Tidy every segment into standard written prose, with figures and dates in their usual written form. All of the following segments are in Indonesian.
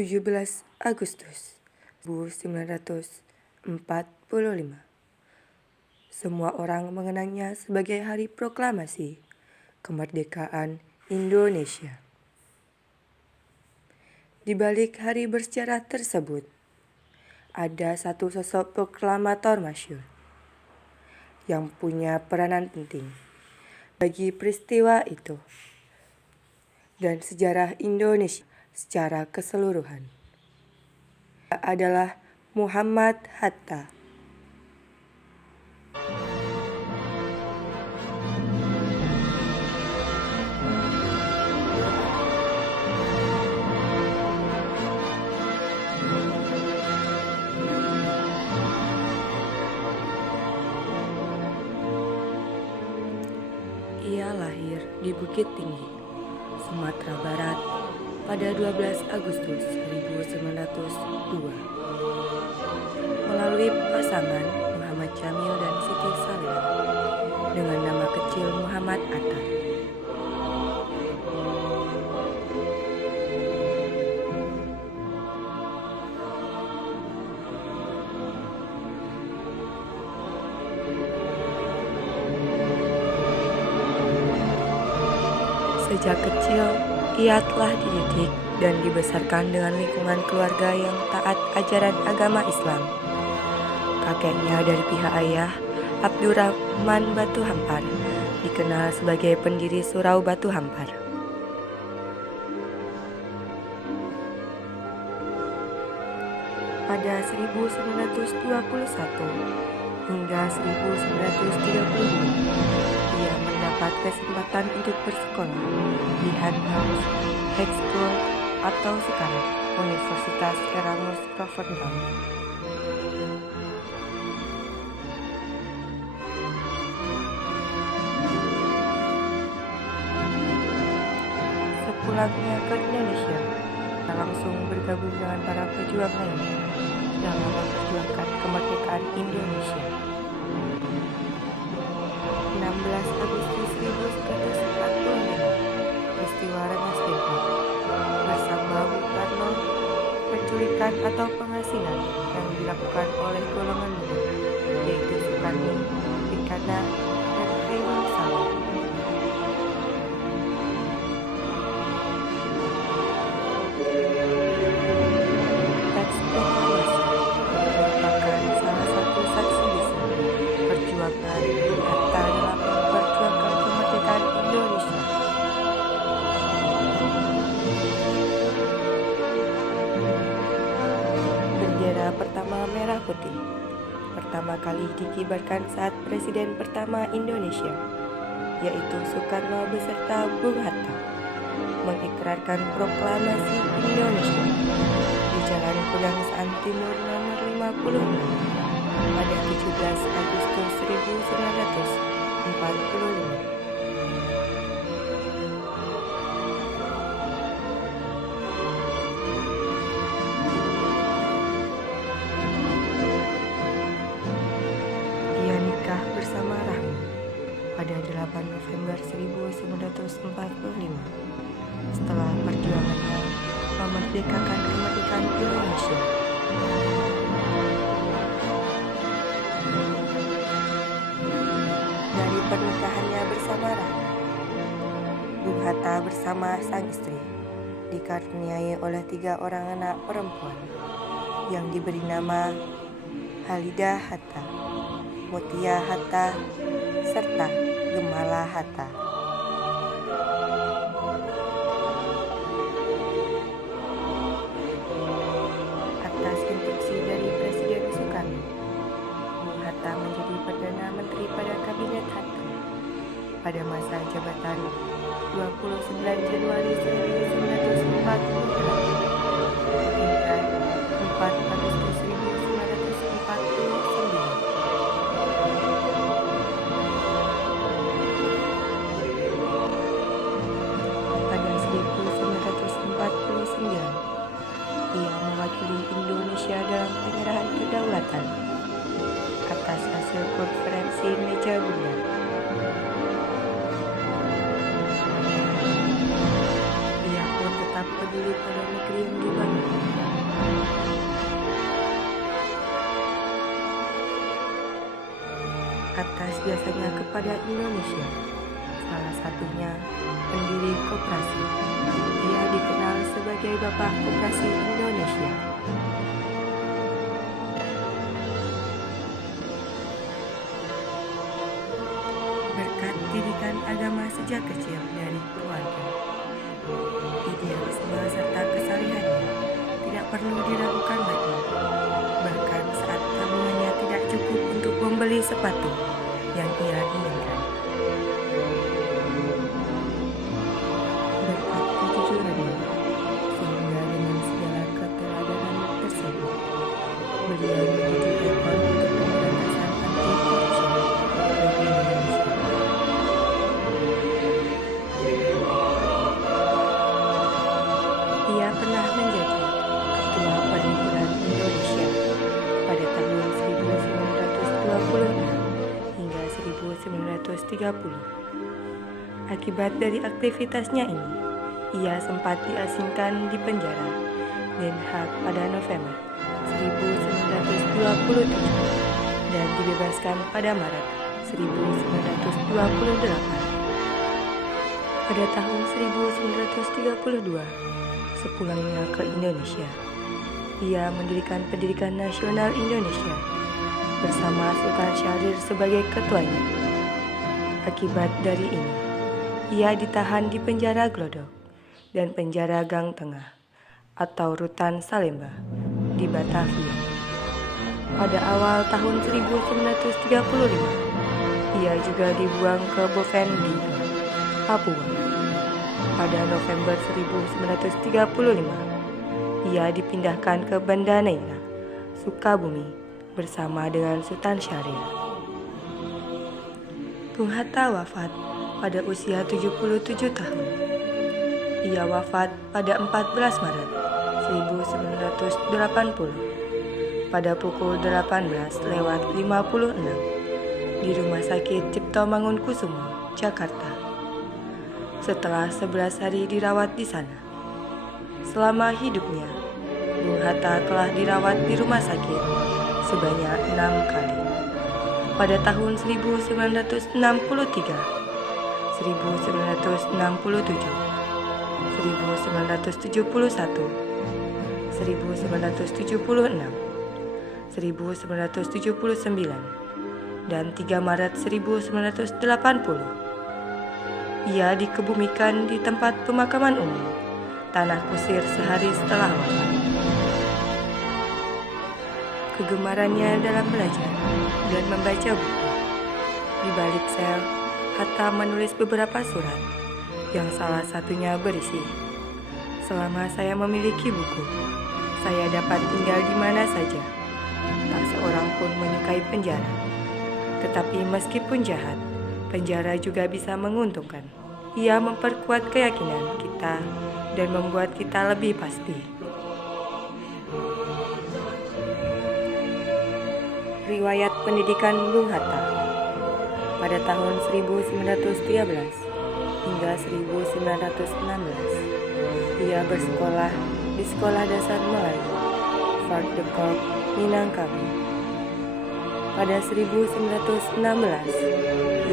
17 Agustus 1945. Semua orang mengenangnya sebagai Hari Proklamasi Kemerdekaan Indonesia. Di balik hari bersejarah tersebut, ada satu sosok proklamator masyhur yang punya peranan penting bagi peristiwa itu dan sejarah Indonesia secara keseluruhan. Dia adalah Muhammad Hatta. Ia lahir di Bukit Tinggi, Sumatera Barat pada 12 Agustus 1902 melalui pasangan Muhammad Jamil dan Siti Salimah dengan nama kecil Muhammad Atta. Sejak kecil, ia telah dididik dan dibesarkan dengan lingkungan keluarga yang taat ajaran agama Islam. Kakeknya dari pihak ayah, Abdurrahman Batu Hampar, dikenal sebagai pendiri Surau Batu Hampar. Pada 1921 hingga 1932, ia mendapat kesempatan untuk bersekolah di Handhouse High School atau sekarang Universitas Erasmus Rotterdam. Sepulangnya ke Indonesia, ia langsung bergabung dengan para pejuang lainnya dalam memperjuangkan kemerdekaan Indonesia. 16 Agustus 1945, peristiwa Rengas Dengklok bersama Bung Karno, penculikan atau pengasingan yang dilakukan oleh golongan muda, yaitu Soekarno, Pikana, dan Hairul Saleh. Teks proklamasi merupakan salah satu saksi bisu perjuangan Bung Hatta dalam memperjuangkan kemerdekaan Indonesia. Bendera pertama merah putih pertama kali dikibarkan saat Presiden pertama Indonesia, yaitu Soekarno beserta Bung Hatta, mengikrarkan Proklamasi Indonesia di Jalan Pegangsaan Timur nomor 56 pada 17 Agustus 1945. Ia nikah bersama Rahmi pada 8 November 1945 setelah perjuangannya memerdekakan kemerdekaan Indonesia. Dari pernikahannya bersama Rahmi, Bung Hatta bersama sang istri dikaruniai oleh 3 orang anak perempuan yang diberi nama Halidah Hatta, Mutia Hatta, serta Gemala Hatta. Atas instruksi dari Presiden Soekarno, Bung Hatta menjadi Perdana Menteri pada Kabinet Hatta pada masa jabatan 29 Januari 1948 hingga 4 Agustus 1949. Pada 1949, ia mewakili Indonesia dalam penyerahan kedaulatan atas hasil konferensi meja bundar. Ia pun tetap peduli pada negeri yang dibangun jasanya kepada Indonesia. Salah satunya pendiri koperasi. Ia dikenal sebagai Bapak Koperasi Indonesia. Berkat didikan agama sejak kecil dari keluarga, idealisme serta kesalehannya tidak perlu diragukan lagi. Bahkan saat tabungannya tidak cukup untuk membeli sepatu yang ia inginkan. Berkat kejujurannya, sehingga dengan segala keteladanan tersebut, beliau menjadi ikon untuk pemberantasan anti korupsi bagi Indonesia. Ia pernah menjadi Ketua Perhimpunan Indonesia pada tahun 1926 hingga 1930. Akibat dari aktivitasnya ini, ia sempat diasingkan di penjara Den Haag pada November 1927 dan dibebaskan pada Maret 1928. Pada tahun 1932, sepulangnya ke Indonesia, ia mendirikan Pendidikan Nasional Indonesia bersama Sultan Syahrir sebagai ketuanya. Akibat dari ini, ia ditahan di penjara Glodok dan penjara Gang Tengah atau Rutan Salemba di Batavia. Pada awal tahun 1935, ia juga dibuang ke Bovendigge, Papua. Pada November 1935, ia dipindahkan ke Banda Neira, Sukabumi bersama dengan Sultan Syahrir. Bung Hatta wafat pada usia 77 tahun. Ia wafat pada 14 Maret 1980 pada pukul 18:56 di Rumah Sakit Cipto Mangunkusumo, Jakarta. Setelah 11 hari dirawat di sana. Selama hidupnya, Bung Hatta telah dirawat di rumah sakit sebanyak 6 kali. Pada tahun 1963, 1967, 1971, 1976, 1979, dan 3 Maret 1980. Ia dikebumikan di tempat pemakaman umum Tanah Kusir sehari setelah wafat. Kegemarannya dalam belajar dan membaca buku. Di balik sel, Hatta menulis beberapa surat yang salah satunya berisi, "Selama saya memiliki buku, saya dapat tinggal di mana saja. Tak seorang pun menyukai penjara. Tetapi meskipun jahat, penjara juga bisa menguntungkan. Ia memperkuat keyakinan kita dan membuat kita lebih pasti." Riwayat pendidikan Bung Hatta. Pada tahun 1913 hingga 1916, ia bersekolah di Sekolah Dasar Melayu, Fort de Kock, Minangkabau. Pada 1916,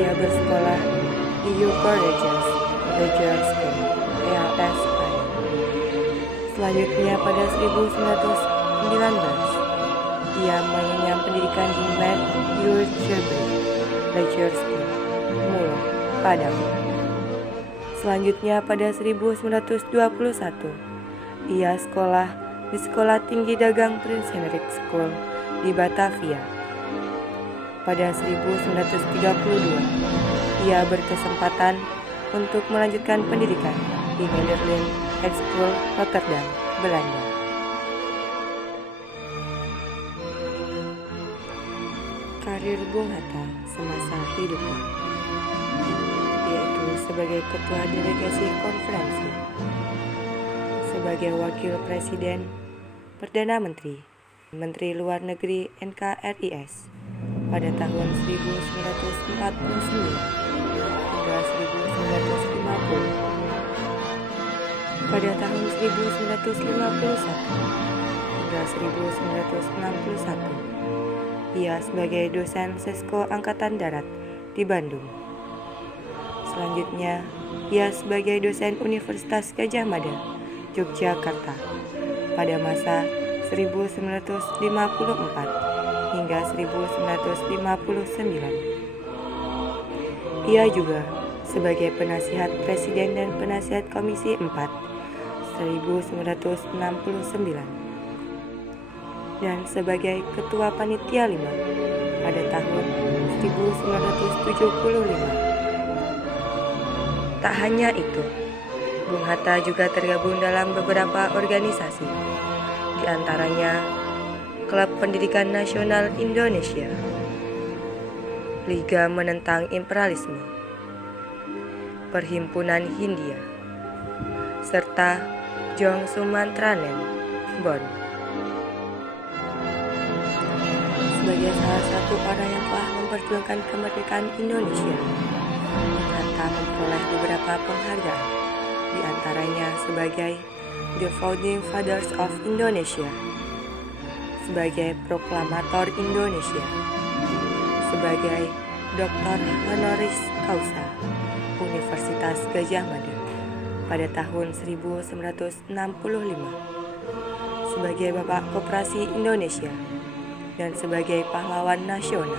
ia bersekolah di Newport Regis Leisure School, ELS Padang. Selanjutnya pada 1919, ia mengenyam pendidikan di Matthew Children Leisure School, Mulo, Padang. Selanjutnya pada 1921, ia sekolah di Sekolah Tinggi Dagang Prince Henrik School di Batavia. Pada 1932, ia berkesempatan untuk melanjutkan pendidikan di Nederland High School, Rotterdam, Belanda. Karir Bung Hatta semasa hidupnya, yaitu sebagai Ketua Delegasi Konferensi, sebagai Wakil Presiden, Perdana Menteri, Menteri Luar Negeri NKRIS pada tahun 1949 hingga 1950. Pada tahun 1951 hingga 1961, ia sebagai dosen Sesko Angkatan Darat di Bandung. Selanjutnya, ia sebagai dosen Universitas Gadjah Mada, Yogyakarta, pada masa 1954 hingga 1959. Ia juga sebagai penasihat Presiden dan penasihat Komisi 4 1969 dan sebagai Ketua Panitia 5 pada tahun 1975. Tak hanya itu, Bung Hatta juga tergabung dalam beberapa organisasi, di antaranya Klub Pendidikan Nasional Indonesia, Liga Menentang Imperialisme, Perhimpunan Hindia, serta Jong Sumantranen, Bon. Sebagai salah satu orang yang telah memperjuangkan kemerdekaan Indonesia, Hatta memperoleh beberapa penghargaan, di antaranya sebagai The Founding Fathers of Indonesia, sebagai Proklamator Indonesia, sebagai Doktor Honoris Causa Universitas Gadjah Mada pada tahun 1965, sebagai Bapak Koperasi Indonesia, dan sebagai pahlawan nasional.